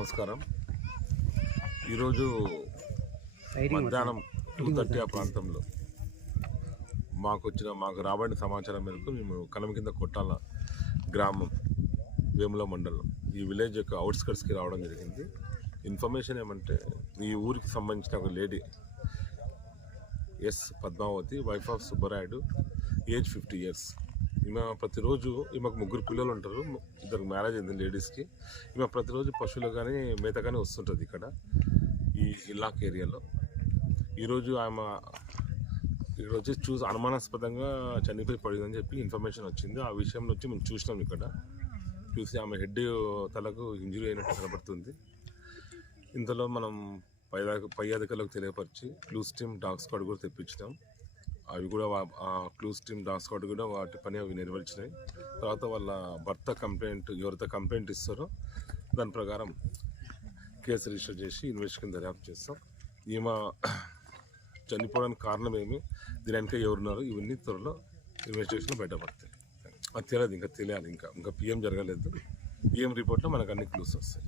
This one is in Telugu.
నమస్కారం. ఈరోజు మధ్యాహ్నం టూ థర్టీ ఆ ప్రాంతంలో మాకు వచ్చిన మాకు రాబడిన సమాచారం మేరకు మేము కలం కింద కొట్టాల గ్రామం వేముల మండలం. ఈ విలేజ్ యొక్క అవుట్స్కట్స్కి రావడం జరిగింది. ఇన్ఫర్మేషన్ ఏమంటే ఈ ఊరికి సంబంధించిన ఒక lady S Padmavathi wife of Subbarayudu age fifty years. ఈమె ప్రతిరోజు ఈమెకు ముగ్గురు పిల్లలు ఉంటారు. ఇద్దరు మ్యారేజ్ అయింది లేడీస్కి ఈమె ప్రతిరోజు పశువులు కానీ మేత కానీ వస్తుంటుంది ఇక్కడ ఈ ఇలాక్ ఏరియాలో. ఈరోజు ఆమె ఇక్కడ వచ్చి చూసి అనుమానాస్పదంగా చనిపోయి పడిందని చెప్పి ఇన్ఫర్మేషన్ వచ్చింది. ఆ విషయంలో వచ్చి మేము చూసినాం ఇక్కడ. చూసి ఆమె హెడ్ తలకు ఇంజురీ అయినట్టు కనబడుతుంది. ఇంతలో మనం పై పై అధికారులకు తెలియపరిచి క్లూస్ టీమ్ డాగ్ స్క్వాడ్ కూడా తెప్పించినాం. అవి కూడా ఆ క్లూస్ టీమ్ డాగ్ స్క్వాడ్ కూడా వాటి పని అవి నెరవేర్చినాయి. తర్వాత వాళ్ళ భర్త కంప్లైంట్ ఎవరితో కంప్లైంట్ ఇస్తారో దాని ప్రకారం కేసు రిజిస్టర్ చేసి ఇన్వెస్టిగేషన్ దర్యాప్తు చేస్తాం. ఈమె చనిపోవడానికి కారణం ఏమి? దీని వెనక ఎవరున్నారు? ఇవన్నీ త్వరలో ఇన్వెస్టిగేషన్ బయటపడతాయి. అది తెలియదు ఇంకా తెలియాలి ఇంకా ఇంకా పిఎం జరగలేదు. పిఎం రిపోర్ట్లో మనకు అన్ని క్లూస్ వస్తాయి.